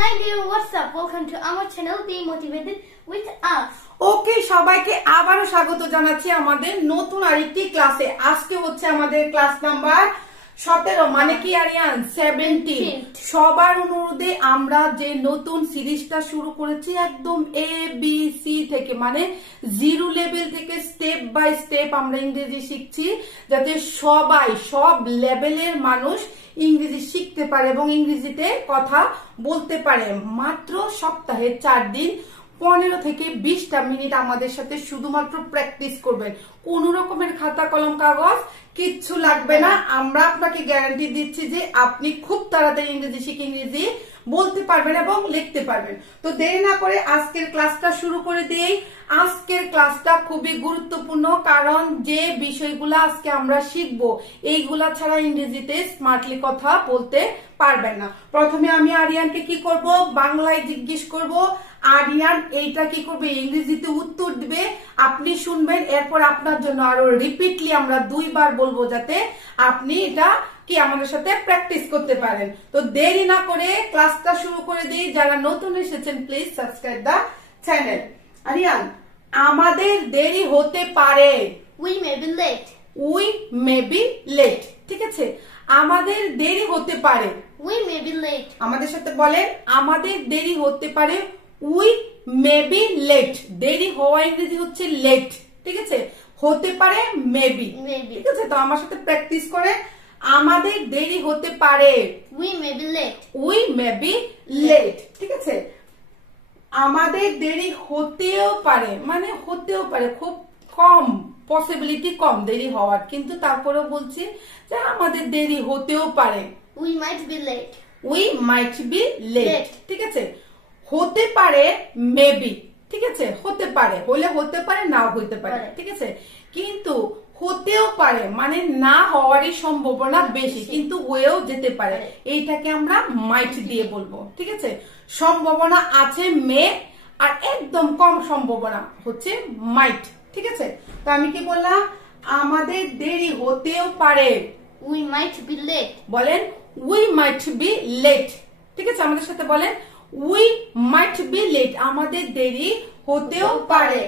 Hi dear, what's up? Welcome to our channel Be Motivated with us. ওকে সবাইকে আবারো স্বাগত জানাচ্ছি আমাদের নতুন আরেকটি ক্লাসে। আজকে হচ্ছে আমাদের ক্লাস নাম্বার 17 মানে কি আরিয়ান 17। সবার অনুরোধে আমরা যে নতুন সিরিজটা শুরু করেছি একদম এ বি সি থেকে, মানে জিরো লেভেল থেকে স্টেপ বাই স্টেপ আমরা ইংরেজি শিখছি, যাতে সবাই সব লেভেলের মানুষ ইংরেজি শিখতে পারে এবং ইংরেজিতে কথা বলতে পারে। মাত্র সপ্তাহে 4 দিন 15 থেকে 20টা মিনিট আমাদের সাথে শুধুমাত্র প্র্যাকটিস করবেন। কোন রকমের খাতা কলম কাগজ কিচ্ছু লাগবে না। আমরা আপনাকে গ্যারান্টি দিচ্ছি যে আপনি খুব তাড়াতাড়ি ইংরেজি শিখে ইংরেজি বলতে পারবেন এবং লিখতে পারবেন। তো দেরি না করে আজকের ক্লাসটা শুরু করে দিই। আজকের ক্লাসটা খুবই গুরুত্বপূর্ণ, কারণ যে বিষয়গুলো আজকে আমরা শিখবো এইগুলা ছাড়া ইংরেজিতে স্মার্টলি কথা বলতে পারবেন না। প্রথমে আমি আরিয়ানকে কি করব, বাংলায় জিজ্ঞেস করব, আরিয়ান এইটা কি করবে, ইংরেজিতে উত্তর দিবে, আপনি শুনবেন, এরপর আপনার জন্য আরো রিপিটলি আমরা 2 বার বলবো যাতে আপনি এটা কি আমাদের সাথে প্র্যাকটিস করতে পারেন। তো দেরি না করে ক্লাসটা শুরু করে দিই। যারা নতুন এসেছেন please subscribe the channel. Aryan, আমাদের দেরি হতে পারে, We may be late. We may be late. ঠিক আছে, আমাদের দেরি হতে পারে, We may be late. আমাদের সাথে বলেন, আমাদের দেরি হতে পারে, উই মে বি লেট। দেরি হওয়া ইংরেজি হচ্ছে লেট। ঠিক আছে, হতে পারে মেবি। Maybe. ঠিক আছে, তো আমার সাথে প্র্যাকটিস করে, আমাদের দেরি হতে পারে, We may be late. We may be late. ঠিক আছে, আমাদের দেরি হতেও পারে, মানে হতেও পারে, খুব কম পসিবিলিটি, কম দেরি হওয়ার, কিন্তু তারপরেও বলছি যে আমাদের দেরি হতেও পারে, We might be late. We might be late. Late. ঠিক আছে, হতে পারে মেবি। ঠিক আছে, হতে পারে হলে হতে পারে, নাও হইতে পারে। পারে। ঠিক আছে, কিন্তু হতেও পারে মানে না হওয়ারই সম্ভাবনা বেশি, কিন্তু হয়েও যেতে পারে, এইটাকে আমরা মাইট দিয়ে বলবো। ঠিক আছে, সম্ভাবনা আছে মে, আর একদম কম সম্ভাবনা হচ্ছে মাইট। ঠিক আছে, তো আমি কি বললাম, আমাদের দেরি হতেও পারে, We might be late. বলেন উই মাইট বি লেট। ঠিক আছে, আমাদের সাথে বলেন উই মাইট বি লেট। আমাদের দেরি হতেও পারে,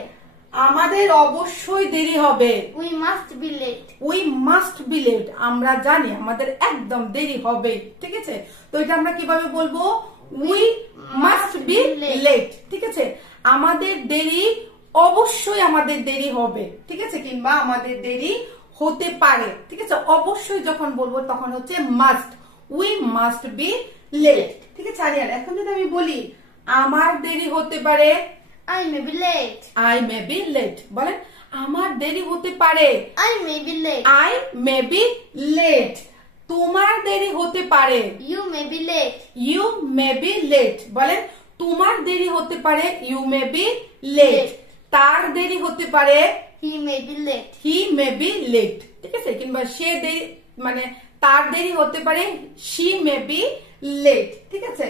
আমাদের অবশ্যই দেরি হবে, We must be late. We must be late. আমরা জানি আমাদের একদম দেরি হবে। ঠিক আছে, তো এটা আমরা কিভাবে বলবো, উই মাস্ট বি লেট। ঠিক আছে, আমাদের দেরি, অবশ্যই আমাদের দেরি হবে। ঠিক আছে, কিংবা আমাদের দেরি হতে পারে। ঠিক আছে, অবশ্যই যখন বলবো তখন হচ্ছে must, we must be late. ঠিক আছে আরিয়ান, এখন যদি আমি বলি আমার দেরি হতে পারে, I may be late. I may be late. বলেন আমার দেরি হতে পারে, I may be late. I may be late. তোমার দেরি হতে পারে, You may be late. You may be late. বলেন তোমার দেরি হতে পারে, ইউ মে বি লেট। তার দেরি হতে পারে, He may be late. He may be late. ঠিক আছে, কিংবা সে দেরি, মানে তার দেরি হতে পারে, শি মে বি লেট। ঠিক আছে,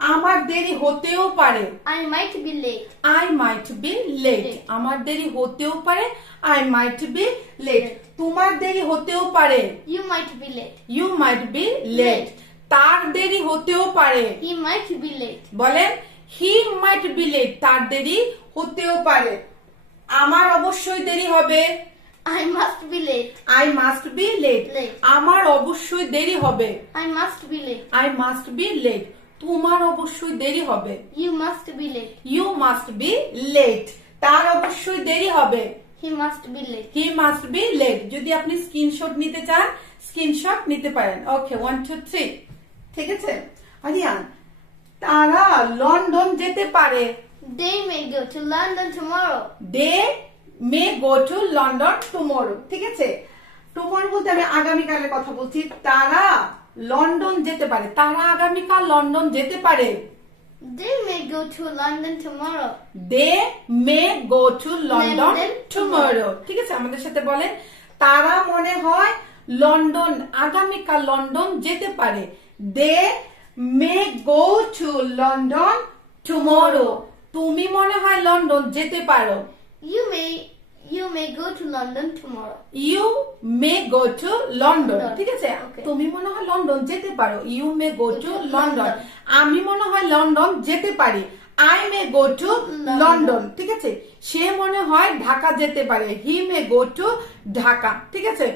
আমার দেরি হতেও পারে, I might be late. I might be late. আমার দেরি হতেও পারে, আই মাইট বি লেট। তোমার দেরি হতেও পারে, You might be late. You might be late. তার দেরি হতেও পারে, He might be late. বলেন হি মাইট বি লেট। তার দেরি হতেও পারে। আমার অবশ্যই দেরি হবে, I must be late. I must be late. Late. আমার অবশ্যই দেরি হবে, I must be late. I must be late. তোমার অবশ্যই দেরি হবে, You must be late. You must be late. তার অবশ্যই দেরি হবে, He must be late. He must be late. যদি আপনি স্ক্রিনশট নিতে চান স্ক্রিনশট নিতে পারেন। ওকে 1 2 3। ঠিক আছে আরিয়ান, তারা লন্ডন যেতে পারে, They may go to London tomorrow. They may go to London tomorrow. ঠিক আছে, টুমরো বলতে আমি আগামীকালের কথা বলছি। তারা লন্ডন যেতে পারে, তারা আগামীকাল লন্ডন যেতে পারে, They may go to London tomorrow. They may go to London London tomorrow. ঠিক আছে, আমাদের সাথে বলেন তারা মনে হয় লন্ডন, আগামীকাল লন্ডন যেতে পারে, দে may go to London tomorrow. তুমি মনে হয় লন্ডন যেতে পারো, You may You may go to London tomorrow. You may go to London. ঠিক আছে, Okay. তুমি মনে হয় লন্ডন যেতে পারো। You may go to London. London. আমি মনে হয় লন্ডন যেতে পারি। I may go to London. ঠিক আছে, সে মনে হয় ঢাকা যেতে পারে। He may go to Dhaka. ঠিক আছে,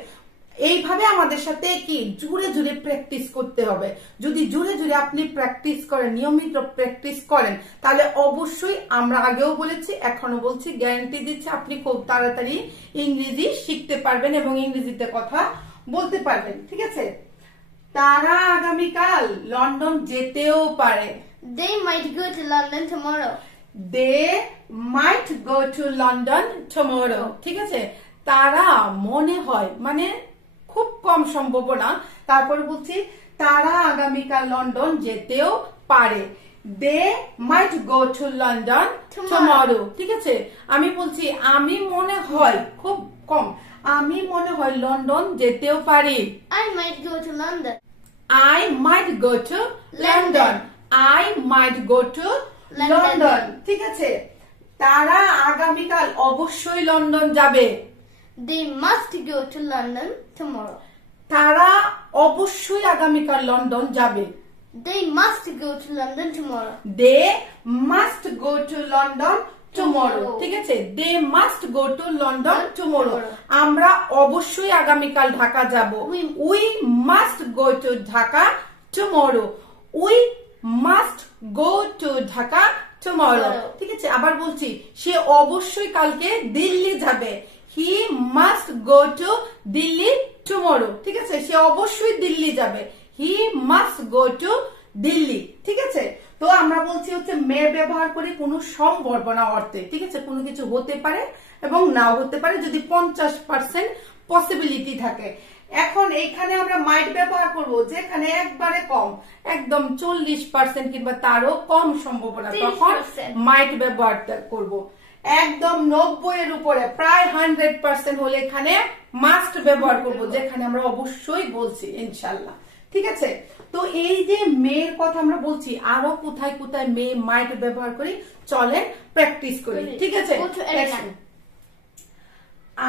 এইভাবে আমাদের সাথে কি জুড়ে জুড়ে প্র্যাকটিস করতে হবে। যদি জুড়ে জুড়ে আপনি প্র্যাকটিস করেন, নিয়মিত প্র্যাকটিস করেন, তাহলে অবশ্যই আমরা আগেও বলেছি, এখনো বলছি, গ্যারান্টি দিচ্ছি আপনি খুব তাড়াতাড়ি ইংরেজি শিখতে পারবেন এবং ইংরেজিতে কথা বলতে পারবেন। ঠিক আছে, তারা আগামীকাল লন্ডন যেতেও পারে। They might go to London tomorrow. They might go to London tomorrow. ঠিক আছে, তারা মনে হয় মানে খুব কম সম্ভাবনা। তারপর বলছি তারা আগামীকাল লন্ডন যেতেও পারে। They might go to London tomorrow. ঠিক আছে, আমি বলছি আমি মনে হয়, খুব কম, আমি মনে হয় লন্ডন যেতেও পারি। I might go to London. I might go to London. I might go to London. ঠিক আছে, তারা আগামীকাল অবশ্যই লন্ডন যাবে। They must go to London tomorrow. তারা অবশ্যই আগামীকাল লন্ডন যাবে। They must go to London tomorrow. They must go to London tomorrow. Tomorrow. ঠিক আছে, they must go to London tomorrow. Tomorrow. আমরা অবশ্যই আগামীকাল ঢাকা যাব। We must go to Dhaka tomorrow. We must go to Dhaka tomorrow. ঠিক আছে, আবার বলছি সে অবশ্যই কালকে দিল্লি যাবে। He must go to Delhi tomorrow. ঠিক আছে, সে অবশ্যই দিল্লি যাবে। He must go to Delhi. ঠিক আছে, তো আমরা বলছি হচ্ছে মে ব্যবহার করে কোনো সম্ভাবনা অর্থে। ঠিক আছে, কোনো কিছু হতে পারে এবং নাও হতে পারে যদি 50% পসিবিলিটি থাকে। এখন এখানে আমরা মাইট ব্যবহার করব যেখানে একবারে কম, একদম 40% কিংবা তারও কম সম্ভাবনা, তখন 30% মাইট ব্যবহার করব। একদম 90 এর উপরে প্রায় 100% হলে এখানে মাস্ট ব্যবহার করব, যেখানে আমরা অবশ্যই বলছি ইনশাআল্লাহ। ঠিক আছে, তো এই যে মেয়ের কথা আমরা বলছি, আরো কোথায় কোথায় মেয়ে মাইট ব্যবহার করি চলেন প্র্যাকটিস করি। ঠিক আছে,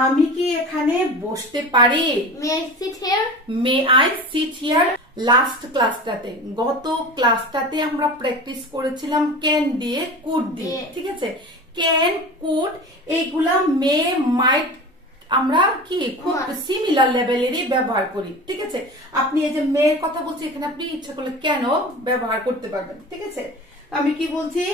আমি কি এখানে বসতে পারি? May I sit here? May I sit here. Last ক্লাসটাতে, গত ক্লাসটাতে আমরা প্র্যাকটিস করেছিলাম ক্যান দিয়ে, কুড দিয়ে। ঠিক আছে, ক্যান, কুড এইগুলা মে, মাইট আমরা কি খুব সিমিলার লেভেলেরই ব্যবহার করি। ঠিক আছে, আপনি এই যে মেয়ের কথা বলছি, এখানে আপনি ইচ্ছা করলে কেন ব্যবহার করতে পারবেন। ঠিক আছে, আমি কি বলছি,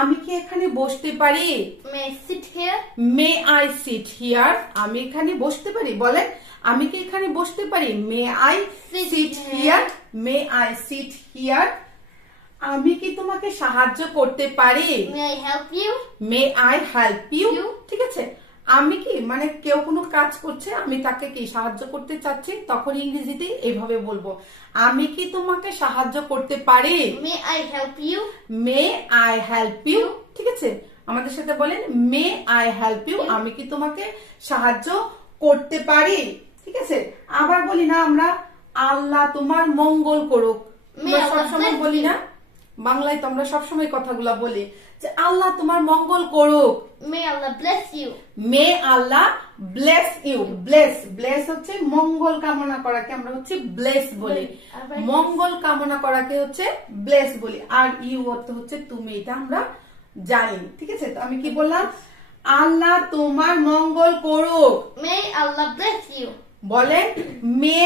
আমি কি এখানে বসতে পারি? May I sit here? May I sit here. আমি এখানে বসতে পারি, বলেন আমি কি এখানে বসতে পারি? মে I sit here. May I sit here. আমি কি তোমাকে সাহায্য করতে পারি? May I help you? May I help you. ঠিক আছে, আমি কি মানে কেউ কোনো কাজ করছে, আমি তাকে কি সাহায্য করতে চাচ্ছি, তখন ইংরেজিতে এইভাবে বলবো, আমি কি তোমাকে সাহায্য করতে পারি? May I help you? May I help you. ঠিক আছে, আমাদের সাথে বলেন মে আই হেল্প ইউ, আমি কি তোমাকে সাহায্য করতে পারি। ঠিক আছে, আবার বলি না আমরা আল্লাহ তোমার মঙ্গল করুক, আমরা সবসময় বলি না, বাংলায় তো আমরা সবসময় কথাগুলা বলি যে আল্লাহ তোমার মঙ্গল করুক। May Allah bless you. May Allah bless you. Bless, bless হচ্ছে মঙ্গল কামনা করাকে আমরা হচ্ছে ব্লেস বলি, মঙ্গল কামনা করাকে হচ্ছে ব্লেস বলি, আর ইউ অর্থ হচ্ছে তুমি, এটা আমরা জানি। ঠিক আছে, তো আমি কি বললাম, আল্লাহ তোমার মঙ্গল করুক। May Allah bless you. বলেন মে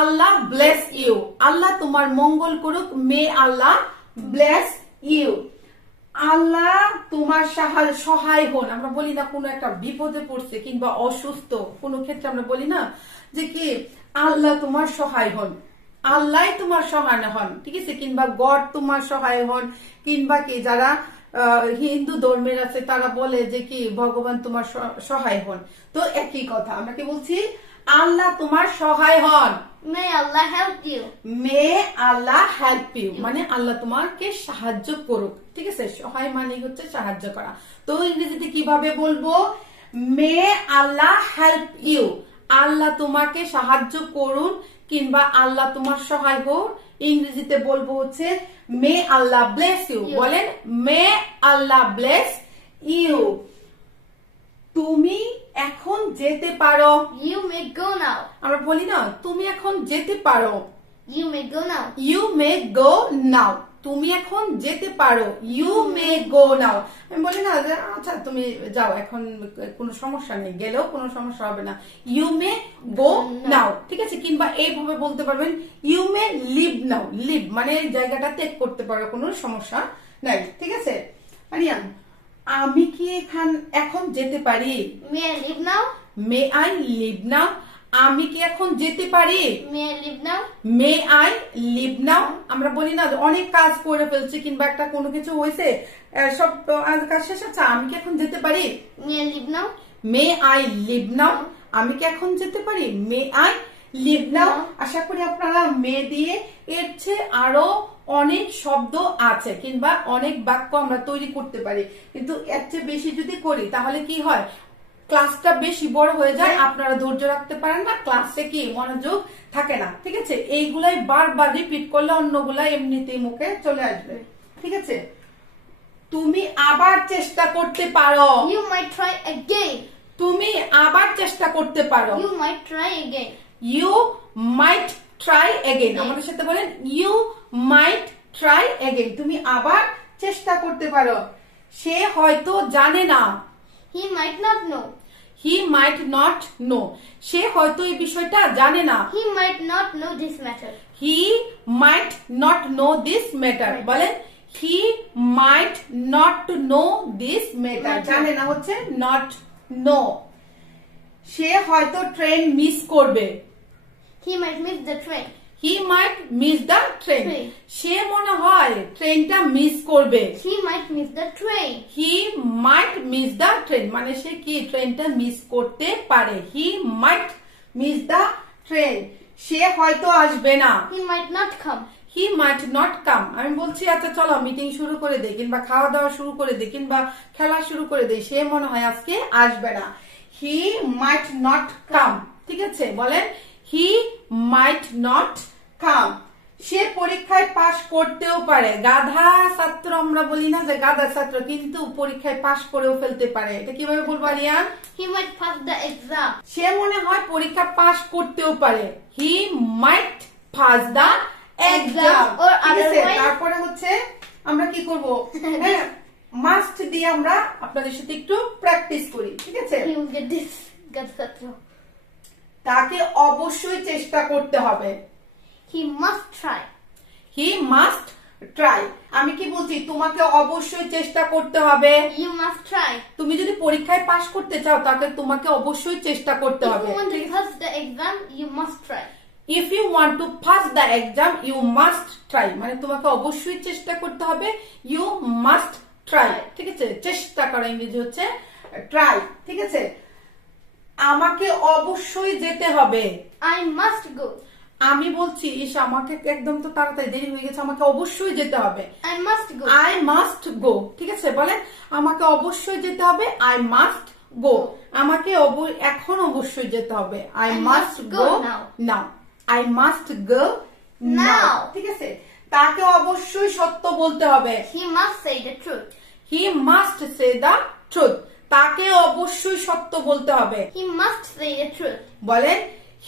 আল্লাহ ব্লেস ইউ, আল্লাহ তোমার মঙ্গল করুক। মে আল্লাহ ব্লেস ইউ। আল্লাহ তোমার সহায় হন। আমরা বলি না কোনো একটা বিপদে পড়ছে কিংবা অসুস্থ, কোনো ক্ষেত্রে আমরা বলি না যে কি আল্লাহ তোমার সহায় হন, আল্লাহ তোমার সহায় হন। ঠিক আছে, কিংবা গড তোমার সহায় হন, কিংবা কি যারা হিন্দু ধর্মের আছে তারা বলে যে কি ভগবান তোমার সহায় হন। তো একই কথা, আমরা কি বলছি, আল্লাহ তোমার সহায় হন। May Allah help you. May Allah help you মানে আল্লাহ তোমাকে সাহায্য করুক। ঠিক আছে, সহায় মানে হচ্ছে সাহায্য করা। তো ইংরেজিতে কিভাবে বলবো, মে আল্লাহ হেল্প ইউ, আল্লাহ তোমাকে সাহায্য করুন কিংবা আল্লাহ তোমার সহায় হোক। ইংরেজিতে বলবো হচ্ছে মে আল্লাহ ব্লেস ইউ। বলেন মে আল্লাহ ব্লেস ইউ। তুমি এখন যেতে পারো। You may go now. আমরা বলি না তুমি এখন যেতে পারো। You may go now. You may go now. তুমি এখন যেতে পারো। You may go now. আমি বলি না যে আচ্ছা তুমি যাও, এখন কোনো সমস্যা নেই, গেলেও কোনো সমস্যা হবে না। You may go now. ঠিক আছে, কিংবা এইভাবে বলতে পারবেন You may leave now. Leave মানে জায়গাটা ত্যাগ করতে পারো, কোনো সমস্যা নাই। ঠিক আছে আরিয়ান, আমি কি এখন যেতে পারি? May I leave now? May I leave now? আমি কি এখন যেতে পারি? May I leave now? May I leave now? আমরা বলি না অনেক কাজ করে ফেলছি কিংবা একটা কোনো কিছু হয়েছে, সব কাজ শেষ আছে, আমি কি এখন যেতে পারি? May I leave now? May I leave now? আমি কি এখন যেতে পারি? May I leave now? আশা করি আপনারা মে দিয়ে এর চেয়ে আরো অনেক শব্দ আছে কিংবা অনেক বাক্য আমরা তৈরি করতে পারি, কিন্তু এর চেয়ে বেশি যদি করি তাহলে কি হয়, ক্লাসটা বেশি বড় হয়ে যায়, আপনারা ধৈর্য রাখতে পারেন না, ক্লাসে কি মনোযোগ থাকে না। ঠিক আছে, এইগুলাই বারবার রিপিট করলে অন্যগুলা এমনিতেই মুখে চলে আসবে। ঠিক আছে, তুমি আবার চেষ্টা করতে পারো। You might try again. তুমি আবার চেষ্টা করতে পারো। You might try again. You might try again. আমাদের সাথে বলেন You might try again. তুমি আবার চেষ্টা করতে পারো। সে হয়তো জানে না। He might not know. He might not know. সে হয়তো এই বিষয়টা জানে না। He might not know this matter. He might not know this matter. বলেন He might not know this matter. জানে না হচ্ছে not know. সে হয়তো ট্রেন মিস করবে। He might miss the train. He might miss the train. সে মনে হয় ট্রেনটা miss করবে। He might miss the train. He might miss the train মানে সে কি ট্রেনটা মিস করতে পারে। He might miss the train. সে হয়তো আসবে না। He might not come. He might not come. আমি বলছি আচ্ছা চলো মিটিং শুরু করে দেই কিংবা খাওয়া দাওয়া শুরু করে দেই কিংবা খেলা শুরু করে দেই, সে মনে হয় আজকে আসবে না। He might not come. ঠিক আছে, বলেন He might not come. সে পরীক্ষায় পাশ করতেও পারে। গাধা ছাত্র আমরা বলি না যে গাধা ছাত্র, কিন্তু পরীক্ষায় পাশ করেও ফেলতে পারে। এটা কিভাবে বলবো Aryan? He might pass the exam. সে মনে হয় পরীক্ষা পাশ করতেও পারে। He might pass the exam. Or ঠিক আছে, otherwise তারপরে হচ্ছে আমরা কি করব, হ্যাঁ মাস্ট দিয়ে আমরা আপনাদের সাথে একটু প্র্যাকটিস করি। ঠিক আছে, he will get this. Gatsatra. তাকে অবশ্যই চেষ্টা করতে হবে। He must try. He must try. আমি কি বলছি, তোমাকে অবশ্যই চেষ্টা করতে হবে। You must try. তুমি যদি পরীক্ষায় পাশ করতে চাও তাহলে তোমাকে অবশ্যই চেষ্টা করতে If হবে। you want to pass the exam, you must try. If you want to pass the exam, you must try. মানে তোমাকে অবশ্যই চেষ্টা করতে হবে। You must try. ঠিক আছে, চেষ্টা করা ইংরেজি হচ্ছে try. ঠিক আছে, আমাকে অবশ্যই যেতে হবে। I must go. আমি বলছি ইস আমাকে একদম তো তাড়াতাড়ি দেরি হয়ে গেছে, আমাকে অবশ্যই যেতে হবে। I must go. I must go. ঠিক আছে, বলেন আমাকে অবশ্যই যেতে হবে। I must go. আমাকে এখন অবশ্যই যেতে হবে। I must go now. I must go now. ঠিক আছে, তাকে অবশ্যই সত্য বলতে হবে। He must say the truth. He must say the truth. তাকে অবশ্যই সত্য বলতে হবে। He must say the truth. বলেন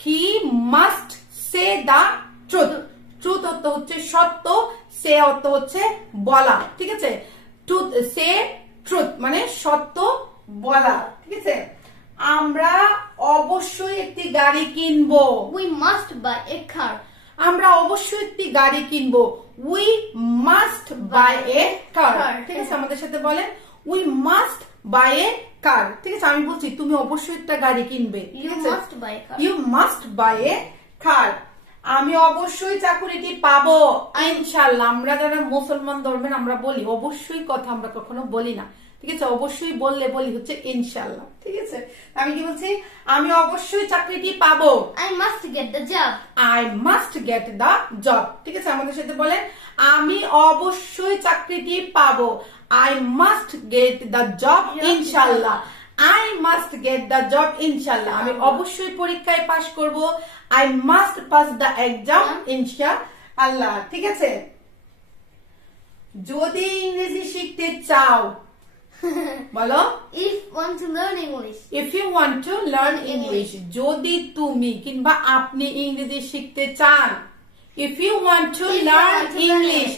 He must say the truth. Truth অর্থ হচ্ছে সত্য, say অর্থ হচ্ছে বলা। ঠিক আছে, truth say truth মানে সত্য বলা। ঠিক আছে, আমরা অবশ্যই একটি গাড়ি কিনবো। We must buy a car. আমরা অবশ্যই একটি গাড়ি কিনবো। We must buy a car. ঠিক আছে, আমাদের সাথে বলেন We must buy a car. ঠিক আছে, আমি বলছি তুমি অবশ্যই একটা গাড়ি কিনবে। You must buy a car. You must buy a car. আমি অবশ্যই চাকুরিটি পাবো ইনশাআল্লাহ। আমরা যারা মুসলমান ধর্মের আমরা বলি অবশ্যই কথা আমরা কখনো বলি না। ঠিক আছে, অবশ্যই বললে বলি হচ্ছে ইনশাআল্লাহ। ঠিক আছে, আমি কি বলছি, আমি অবশ্যই চাকরিটি পাবো। I must get the job. I must get the job. ঠিক আছে, আমাদের সাথে বলেন আমি অবশ্যই চাকরিটি পাবো। I must get the job ইনশাআল্লাহ। I must get the job ইনশাআল্লাহ। আমি অবশ্যই পরীক্ষায় পাশ করব। I must pass the exam ইনশাআল্লাহ। ঠিক আছে, যদি ইংরেজি শিখতে চাও বলো If want to learn English. If you want to learn English, যদি তুমি কিংবা আপনি ইংরেজি শিখতে চান, if you want to learn English,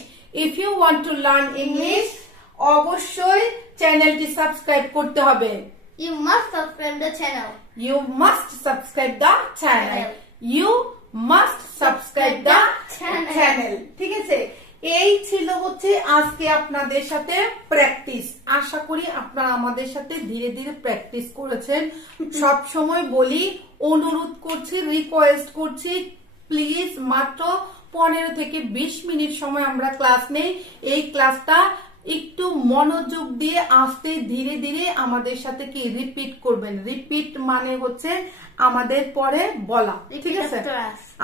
if you want to learn English, অবশ্যই চ্যানেলটি সাবস্ক্রাইব করতে হবে। You must subscribe the channel. You must subscribe the channel. You must subscribe the channel. ঠিক আছে, এই ছিল হচ্ছে আজকে আপনাদের সাথে প্র্যাকটিস। আশা করি আপনারা আমাদের সাথে ধীরে ধীরে প্র্যাকটিস করেছেন। সব সময় বলি, অনুরোধ করছি, রিকোয়েস্ট করছি, প্লিজ মাত্র 15 থেকে 20 মিনিট সময় আমরা ক্লাস নেই। এই ক্লাসটা একটু মনোযোগ দিয়ে আস্তে ধীরে ধীরে আমাদের সাথে কি রিপিট করবেন। রিপিট মানে হচ্ছে আমাদের পরে বলা, ঠিক আছে?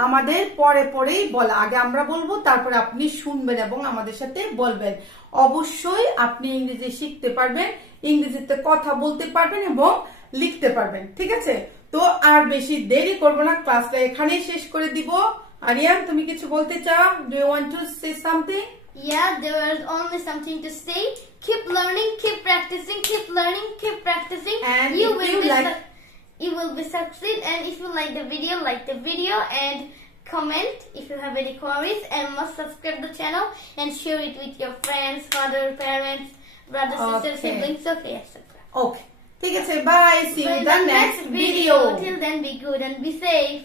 আমাদের পরে পরেই বলা, আগে আমরা বলবো তারপরে আপনি শুনবেন এবং আমাদের সাথে বলবেন। অবশ্যই আপনি ইংরেজি শিখতে পারবেন, ইংরেজিতে কথা বলতে পারবেন এবং লিখতে পারবেন, ঠিক আছে? তো আর বেশি দেরি করব না, ক্লাসটা এখানেই শেষ করে দিব। আরিয়ান, তুমি কিছু বলতে চাও? Do you want to say something? Yeah, there is only something to say. Keep learning, keep practicing, keep learning, keep practicing. And you will be succeed. And if you like the video and comment if you have any queries, and must subscribe the channel and share it with your friends, father, parents, brothers, sisters, siblings, okay, etc. Okay. ঠিক আছে, bye. See you in the next video. Till then, be good and be safe.